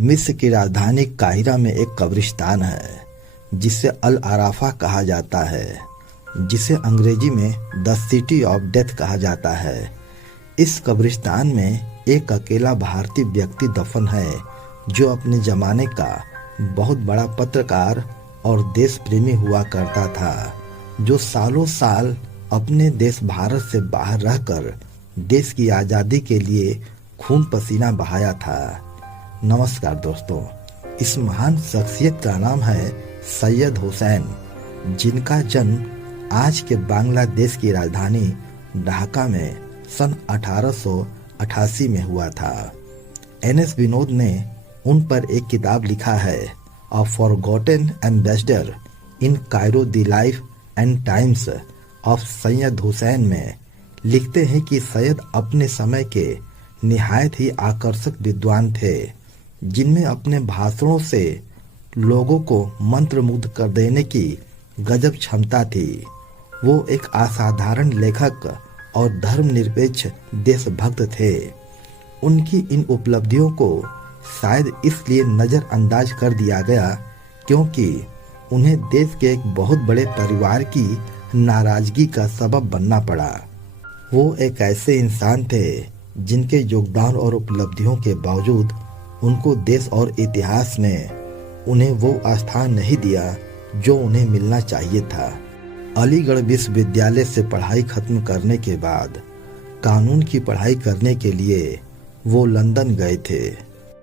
मिस्र की राजधानी काहिरा में एक कब्रिस्तान है जिसे अल आराफा कहा जाता है, जिसे अंग्रेजी में द सिटी ऑफ डेथ कहा जाता है। इस कब्रिस्तान में एक अकेला भारतीय व्यक्ति दफन है जो अपने जमाने का बहुत बड़ा पत्रकार और देश प्रेमी हुआ करता था, जो सालों साल अपने देश भारत से बाहर रहकर देश की आज़ादी के लिए खून पसीना बहाया था। नमस्कार दोस्तों, इस महान शख्सियत का नाम है सैयद हुसैन, जिनका जन्म आज के बांग्लादेश की राजधानी ढाका में सन 1888 में हुआ था। एनएस विनोद ने उन पर एक किताब लिखा है, a forgotten ambassador in Cairo the life and times of Syed Hussain में लिखते हैं कि सैयद अपने समय के निहायत ही आकर्षक विद्वान थे, जिनमें अपने भाषणों से लोगों को मंत्रमुग्ध कर देने की गजब क्षमता थी। वो एक असाधारण लेखक और धर्मनिरपेक्ष देशभक्त थे। उनकी इन उपलब्धियों को शायद इसलिए नज़रअंदाज कर दिया गया क्योंकि उन्हें देश के एक बहुत बड़े परिवार की नाराजगी का सबब बनना पड़ा। वो एक ऐसे इंसान थे जिनके योगदान और उपलब्धियों के बावजूद उनको देश और इतिहास ने उन्हें वो स्थान नहीं दिया जो उन्हें मिलना चाहिए था। अलीगढ़ विश्वविद्यालय से पढ़ाई खत्म करने के बाद कानून की पढ़ाई करने के लिए वो लंदन गए थे।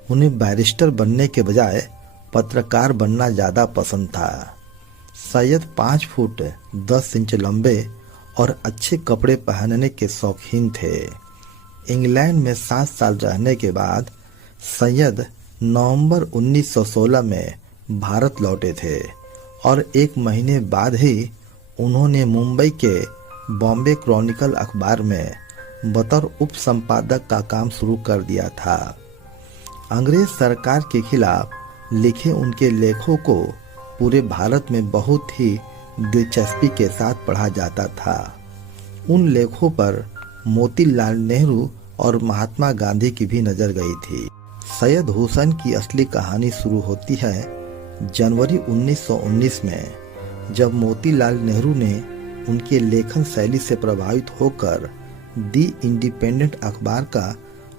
उन्हें बैरिस्टर बनने के बजाय पत्रकार बनना ज़्यादा पसंद था। सैयद 5 फुट 10 इंच लंबे और अच्छे कपड़े पहनने के शौकीन थे। इंग्लैंड में 7 साल रहने के बाद सैयद नवंबर 1916 में भारत लौटे थे और 1 महीने बाद ही उन्होंने मुंबई के बॉम्बे क्रॉनिकल अखबार में बतौर उप संपादक का काम शुरू कर दिया था। अंग्रेज सरकार के खिलाफ लिखे उनके लेखों को पूरे भारत में बहुत ही दिलचस्पी के साथ पढ़ा जाता था। उन लेखों पर मोतीलाल नेहरू और महात्मा गांधी की भी नजर गई थी। सैयद हुसैन की असली कहानी शुरू होती है जनवरी 1919 में, जब मोतीलाल नेहरू ने उनके लेखन शैली से प्रभावित होकर दी इंडिपेंडेंट अखबार का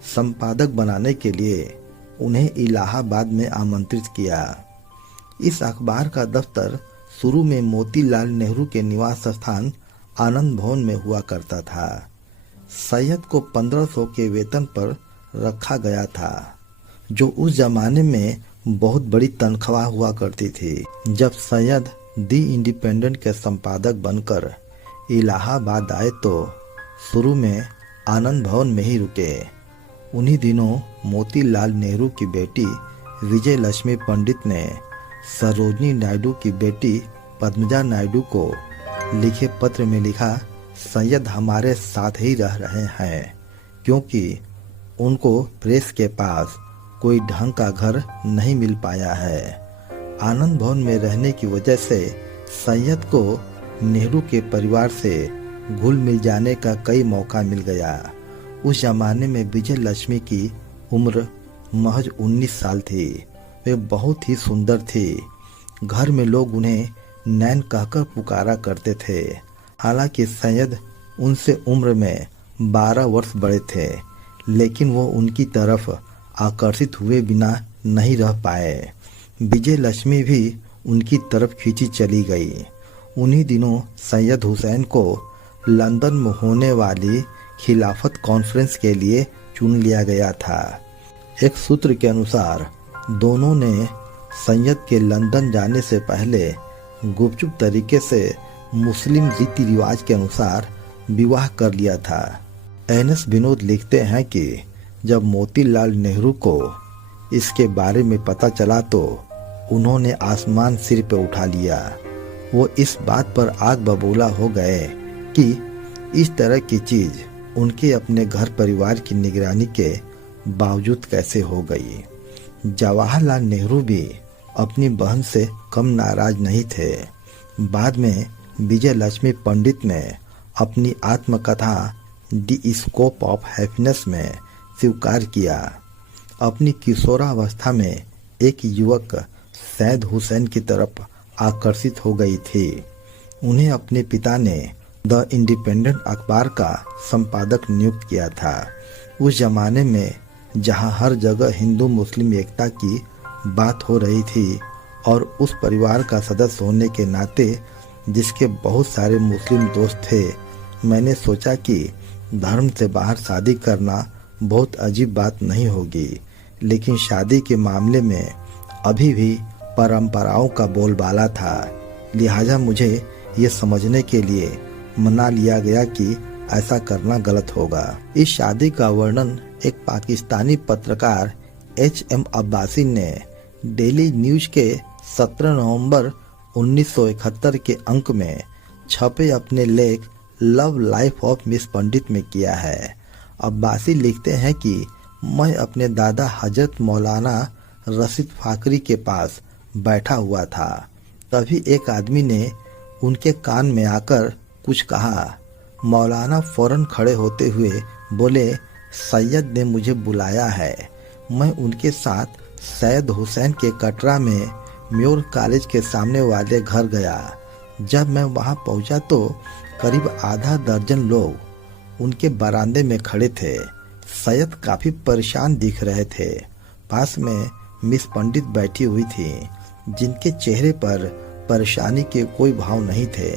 संपादक बनाने के लिए उन्हें इलाहाबाद में आमंत्रित किया। इस अखबार का दफ्तर शुरू में मोतीलाल नेहरू के निवास स्थान आनंद भवन में हुआ करता था। सैयद को 1500 के वेतन पर रखा गया था, जो उस जमाने में बहुत बड़ी तनख्वाह हुआ करती थी। जब सैयद दी इंडिपेंडेंट के संपादक बनकर इलाहाबाद आए तो शुरू में आनंद भवन में ही रुके। उन्हीं दिनों मोतीलाल नेहरू की बेटी विजय लक्ष्मी पंडित ने सरोजनी नायडू की बेटी पद्मजा नायडू को लिखे पत्र में लिखा, सैयद हमारे साथ ही रह रहे हैं क्योंकि उनको प्रेस के पास कोई ढंग का घर नहीं मिल पाया है। आनंद भवन में रहने की वजह से सैयद को नेहरू के परिवार से घुल मिल जाने का कई मौका मिल गया। उस जमाने में विजय लक्ष्मी की उम्र महज 19 साल थी। वे बहुत ही सुंदर थी। घर में लोग उन्हें नैन कहकर पुकारा करते थे। हालांकि सैयद उनसे उम्र में 12 वर्ष बड़े थे, लेकिन वो उनकी तरफ आकर्षित हुए बिना नहीं रह पाए। विजय लक्ष्मी भी उनकी तरफ खींची चली गई। उन्हीं दिनों सैयद हुसैन को लंदन में होने वाली खिलाफत कॉन्फ्रेंस के लिए चुन लिया गया था। एक सूत्र के अनुसार दोनों ने सैयद के लंदन जाने से पहले गुपचुप तरीके से मुस्लिम रीति रिवाज के अनुसार विवाह कर लिया था। एनएस विनोद लिखते हैं कि जब मोतीलाल नेहरू को इसके बारे में पता चला तो उन्होंने आसमान सिर पे उठा लिया। वो इस बात पर आग बबूला हो गए कि इस तरह की चीज उनके अपने घर परिवार की निगरानी के बावजूद कैसे हो गई। जवाहरलाल नेहरू भी अपनी बहन से कम नाराज नहीं थे। बाद में विजय लक्ष्मी पंडित ने अपनी आत्मकथा द स्कोप ऑफ हैप्पीनेस में स्वीकार किया। अपनी किशोरावस्था में एक युवक सैयद हुसैन की तरफ आकर्षित हो गई थी। उन्हें अपने पिता ने द इंडिपेंडेंट अखबार का संपादक नियुक्त किया था। उस जमाने में जहां हर जगह हिंदू मुस्लिम एकता की बात हो रही थी और उस परिवार का सदस्य होने के नाते जिसके बहुत सारे मुस्लिम दोस्त थे, मैंने सोचा कि धर्म से बाहर शादी करना बहुत अजीब बात नहीं होगी। लेकिन शादी के मामले में अभी भी परंपराओं का बोलबाला था। लिहाजा मुझे ये समझने के लिए मना लिया गया कि ऐसा करना गलत होगा। इस शादी का वर्णन एक पाकिस्तानी पत्रकार H.M. अब्बासी ने डेली न्यूज के 17 नवंबर 1971 के अंक में छपे अपने लेख लव लाइफ ऑफ मिस पंडित में किया है। अब्बासी लिखते हैं कि मैं अपने दादा हजरत मौलाना रशीद फाकरी के पास बैठा हुआ था। तभी एक आदमी ने उनके कान में आकर कुछ कहा। मौलाना फौरन खड़े होते हुए बोले, सैयद ने मुझे बुलाया है। मैं उनके साथ सैयद हुसैन के कटरा में म्योर कॉलेज के सामने वाले घर गया। जब मैं वहां पहुंचा तो करीब आधा दर्जन लोग उनके बरामदे में खड़े थे। सैयद काफी परेशान दिख रहे थे। पास में मिस पंडित बैठी हुई थी, जिनके चेहरे पर परेशानी के कोई भाव नहीं थे।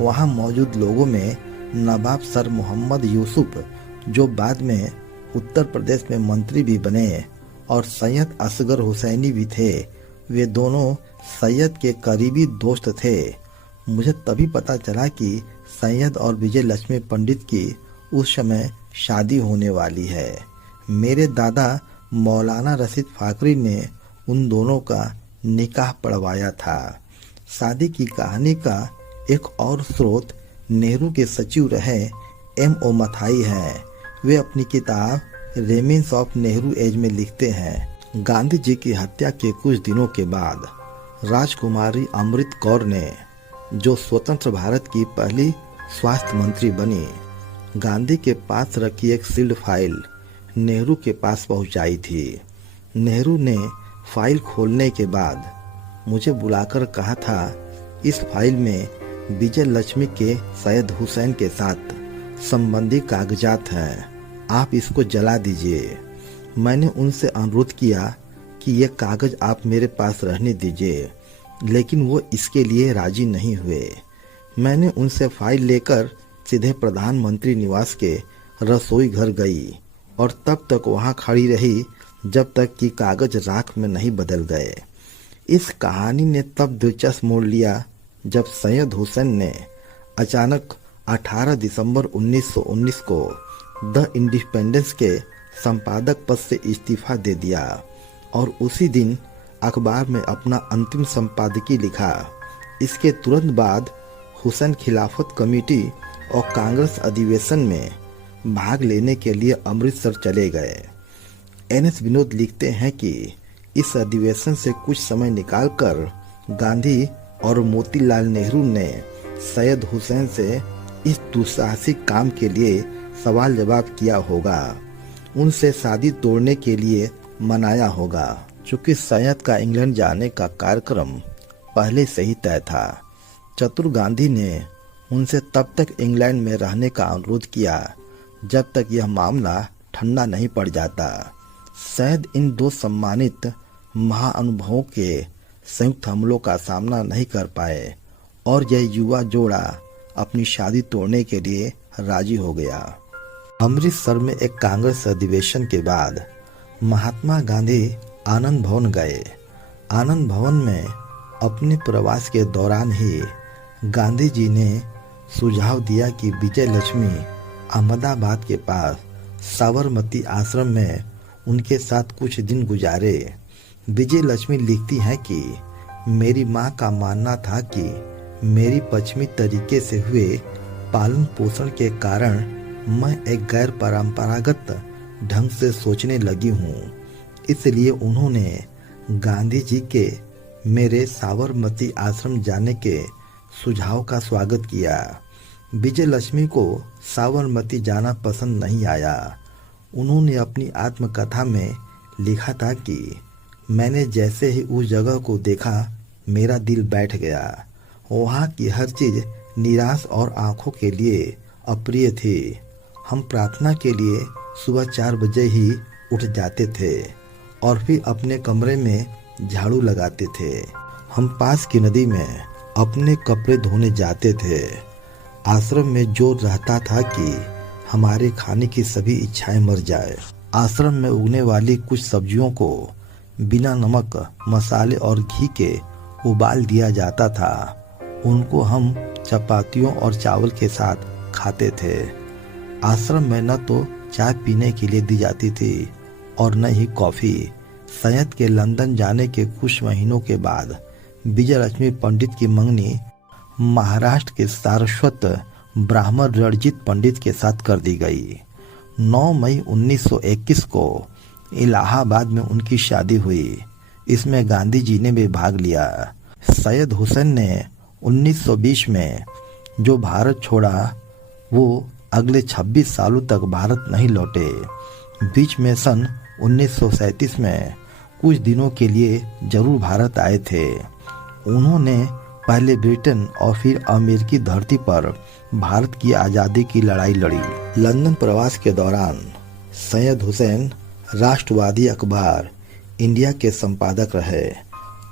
वहां मौजूद लोगों में नवाब सर मोहम्मद यूसुफ, जो बाद में उत्तर प्रदेश में मंत्री भी बने, और सैयद असगर हुसैनी भी थे। वे दोनों सैयद के करीबी दोस्त थे। मुझे तभी पता चला कि सैयद और विजय लक्ष्मी पंडित की उस समय शादी होने वाली है। मेरे दादा मौलाना रशीद फाकरी ने उन दोनों का निकाह पढ़वाया था। शादी की कहानी का एक और स्रोत नेहरू के सचिव रहे M.O. मथाई हैं। वे अपनी किताब रेमिन्स ऑफ नेहरू एज में लिखते हैं, गांधी जी की हत्या के कुछ दिनों के बाद राजकुमारी अमृत कौर ने, जो स्वतंत्र भारत की पहली स्वास्थ्य मंत्री बनी, गांधी के पास रखी एक सील्ड फाइल नेहरू के पास पहुंचाई थी। नेहरू ने फाइल खोलने के बाद मुझे बुलाकर कहा था, इस फाइल में विजय लक्ष्मी के सैयद हुसैन के साथ संबंधी कागजात हैं, आप इसको जला दीजिए। मैंने उनसे अनुरोध किया कि ये कागज आप मेरे पास रहने दीजिए, लेकिन वो इसके लिए राजी नहीं हुए। मैंने उनसे फाइल लेकर सीधे प्रधानमंत्री निवास के रसोई घर गई और तब तक वहां खड़ी रही जब तक कि कागज राख में नहीं बदल गए। इस कहानी ने तब दिलचस्प मोड़ लिया जब सैयद हुसैन ने अचानक 18 दिसंबर 1919 को द इंडिपेंडेंस के संपादक पद से इस्तीफा दे दिया और उसी दिन अखबार में अपना अंतिम संपादकीय लिखा। इसके तुरंत बाद हुसैन खिलाफत कमेटी और कांग्रेस अधिवेशन में भाग लेने के लिए अमृतसर चले गए। NS विनोद लिखते हैं कि इस अधिवेशन से कुछ समय निकालकर गांधी और मोतीलाल नेहरू ने सैयद हुसैन से इस दुस्साहसिक काम के लिए सवाल जवाब किया होगा, उनसे शादी तोड़ने के लिए मनाया होगा। चूंकि सैयद का इंग्लैंड जाने का कार्यक्रम पहले से ही तय था, चतुर गांधी ने उनसे तब तक इंग्लैंड में रहने का अनुरोध किया जब तक यह मामला ठंडा नहीं पड़ जाता। सैयद इन दो सम्मानित महाअनुभवों के संयुक्त हमलों का सामना नहीं कर पाए और यह युवा जोड़ा अपनी शादी तोड़ने के लिए राजी हो गया। अमृतसर में एक कांग्रेस अधिवेशन के बाद महात्मा गांधी आनंद भवन गए। आनंद भवन में अपने प्रवास के दौरान ही गांधी जी ने सुझाव दिया कि विजय लक्ष्मी अहमदाबाद के पास साबरमती आश्रम में उनके साथ कुछ दिन गुजारे। विजय लक्ष्मी लिखती हैं कि मेरी माँ का मानना था कि मेरी पश्चिमी तरीके से हुए पालन पोषण के कारण मैं एक गैर परंपरागत ढंग से सोचने लगी हूँ। इसलिए उन्होंने गांधी जी के मेरे साबरमती आश्रम जाने के सुझाव का स्वागत किया। विजय लक्ष्मी को साबरमती जाना पसंद नहीं आया। उन्होंने अपनी आत्मकथा में लिखा था कि मैंने जैसे ही उस जगह को देखा मेरा दिल बैठ गया। वहाँ की हर चीज़ निराश और आंखों के लिए अप्रिय थी। हम प्रार्थना के लिए सुबह 4 बजे ही उठ जाते थे और फिर अपने कमरे में झाड़ू लगाते थे। हम पास की नदी में अपने कपड़े धोने जाते थे। आश्रम में जोर रहता था कि हमारे खाने की सभी इच्छाएं मर जाए। आश्रम में उगने वाली कुछ सब्जियों को बिना नमक, मसाले और घी के उबाल दिया जाता था। उनको हम चपातियों और चावल के साथ खाते थे। आश्रम में न तो चाय पीने के लिए दी जाती थी और न ही कॉफी। सैयद के लंदन जाने के कुछ महीनों के बाद विजय लक्ष्मी पंडित की मंगनी महाराष्ट्र के सारस्वत ब्राह्मण रणजीत पंडित के साथ कर दी गई। 9 मई 1921 को इलाहाबाद में उनकी शादी हुई। इसमें गांधी जी ने भी भाग लिया। सैयद हुसैन ने 1920 में जो भारत छोड़ा वो अगले 26 सालों तक भारत नहीं लौटे। बीच में सन 1937 में कुछ दिनों के लिए जरूर भारत आए थे। उन्होंने पहले ब्रिटेन और फिर अमेरिकी धरती पर भारत की आज़ादी की लड़ाई लड़ी। लंदन प्रवास के दौरान सैयद हुसैन राष्ट्रवादी अखबार इंडिया के संपादक रहे।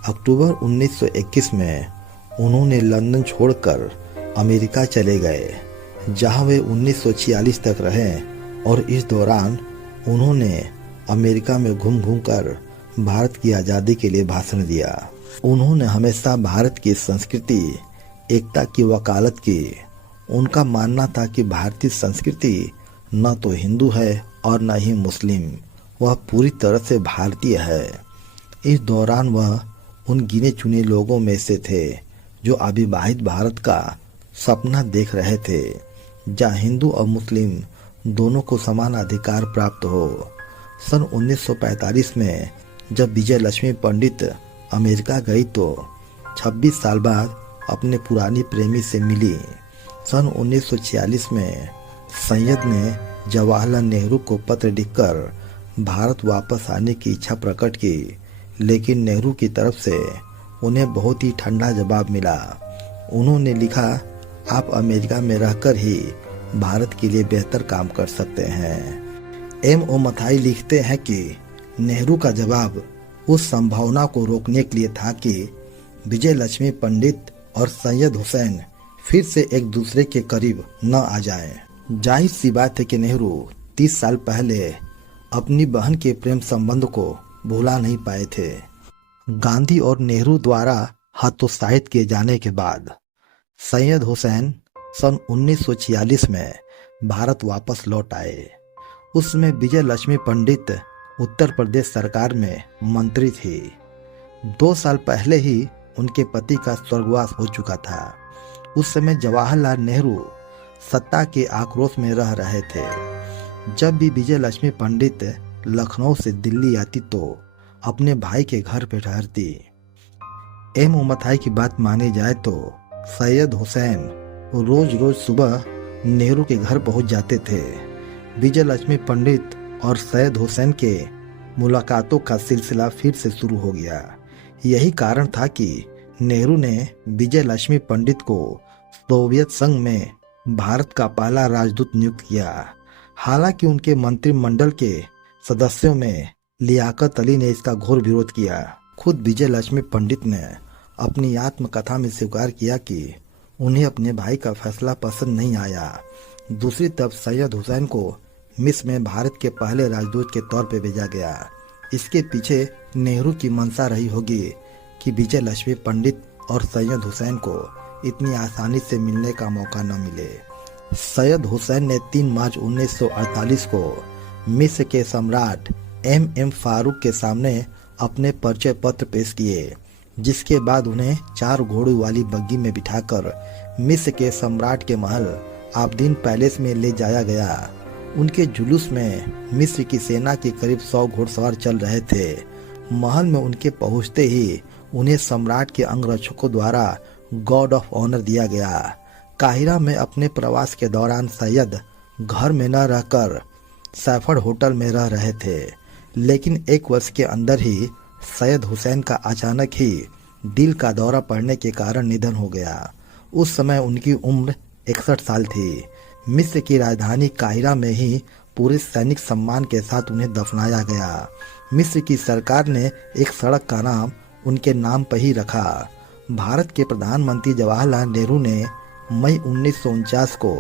अक्टूबर 1921 में उन्होंने लंदन छोड़कर अमेरिका चले गए, जहां वे 1946 तक रहे और इस दौरान उन्होंने अमेरिका में घूम घूम कर भारत की आज़ादी के लिए भाषण दिया। उन्होंने हमेशा भारत की संस्कृति, एकता की वकालत की। उनका मानना था कि भारतीय संस्कृति न तो हिंदू है और न ही मुस्लिम, वह पूरी तरह से भारतीय है। इस दौरान वह उन गिने चुने लोगों में से थे जो अविभाजित भारत का सपना देख रहे थे, जहाँ हिंदू और मुस्लिम दोनों को समान अधिकार प्राप्त हो। सन 1945 में जब विजय लक्ष्मी पंडित अमेरिका गई तो 26 साल बाद अपने पुरानी प्रेमी से मिली। सन 1946 में सैयद ने जवाहरलाल नेहरू को पत्र लिखकर भारत वापस आने की इच्छा प्रकट की, लेकिन नेहरू की तरफ से उन्हें बहुत ही ठंडा जवाब मिला। उन्होंने लिखा, आप अमेरिका में रहकर ही भारत के लिए बेहतर काम कर सकते हैं। M.O. मथाई लिखते हैं कि नेहरू का जवाब उस संभावना को रोकने के लिए था कि विजय लक्ष्मी पंडित और सैयद हुसैन फिर से एक दूसरे के करीब न आ जाएं। जाहिर सी बात है कि नेहरू 30 साल पहले अपनी बहन के प्रेम संबंध को भुला नहीं पाए थे। गांधी और नेहरू द्वारा हतोत्साहित किए जाने के बाद सैयद हुसैन सन 1946 में भारत वापस लौट आए। उसमें विजय लक्ष्मी पंडित उत्तर प्रदेश सरकार में मंत्री थी। 2 साल पहले ही उनके पति का स्वर्गवास हो चुका था। उस समय जवाहरलाल नेहरू सत्ता के आक्रोश में रह रहे थे। जब भी विजय लक्ष्मी पंडित लखनऊ से दिल्ली आती तो अपने भाई के घर पे ठहरती। M.O. मथाई की बात मानी जाए तो सैयद हुसैन रोज रोज सुबह नेहरू के घर पहुंच जाते थे। विजय लक्ष्मी पंडित और सैयद हुसैन के मुलाकातों का सिलसिला फिर से शुरू हो गया। यही कारण था कि नेहरू ने विजय लक्ष्मी पंडित को सोवियत संघ में भारत का पहला राजदूत नियुक्त किया। हालांकि उनके मंत्रिमंडल के सदस्यों में लियाकत अली ने इसका घोर विरोध किया। खुद विजय लक्ष्मी पंडित ने अपनी आत्मकथा में स्वीकार किया कि उन्हें अपने भाई का फैसला पसंद नहीं आया। दूसरी तरफ सैयद हुसैन को मिस्र में भारत के पहले राजदूत के तौर पर भेजा गया। इसके पीछे नेहरू की मंशा रही होगी कि विजय लक्ष्मी पंडित और सैयद हुसैन को इतनी आसानी से मिलने का मौका न मिले। सैयद हुसैन ने 3 मार्च 1948 को मिस्र के सम्राट M.M. फारूक के सामने अपने परिचय पत्र पेश किए, जिसके बाद उन्हें 4 घोड़ों वाली बग्गी में बिठाकर मिस्र के सम्राट के महल आब्दीन पैलेस में ले जाया गया। उनके जुलूस में मिस्र की सेना के करीब 100 घुड़सवार चल रहे थे। महल में उनके पहुंचते ही उन्हें सम्राट के अंगरक्षकों द्वारा गॉर्ड ऑफ ऑनर दिया गया। काहिरा में अपने प्रवास के दौरान सैयद घर में न रहकर सैफर्ड होटल में रह रहे थे। लेकिन 1 वर्ष के अंदर ही सैयद हुसैन का अचानक ही दिल का दौरा पड़ने के कारण निधन हो गया। उस समय उनकी उम्र 61 साल थी। मिस्र की राजधानी काहिरा में ही पूरे सैनिक सम्मान के साथ उन्हें दफनाया गया। मिस्र की सरकार ने एक सड़क का नाम उनके नाम पर ही रखा। भारत के प्रधानमंत्री जवाहरलाल नेहरू ने मई 1949 को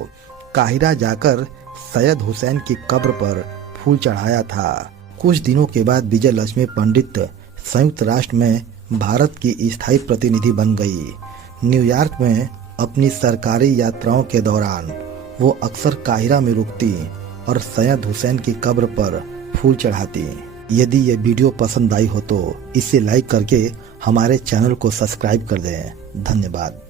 काहिरा जाकर सैयद हुसैन की कब्र पर फूल चढ़ाया था। कुछ दिनों के बाद विजय लक्ष्मी पंडित संयुक्त राष्ट्र में भारत की स्थायी प्रतिनिधि बन गई। न्यूयॉर्क में अपनी सरकारी यात्राओं के दौरान वो अक्सर काहिरा में रुकती और सैयद हुसैन की कब्र पर फूल चढ़ाती। यदि ये वीडियो पसंद आई हो तो इसे लाइक करके हमारे चैनल को सब्सक्राइब कर दें। धन्यवाद।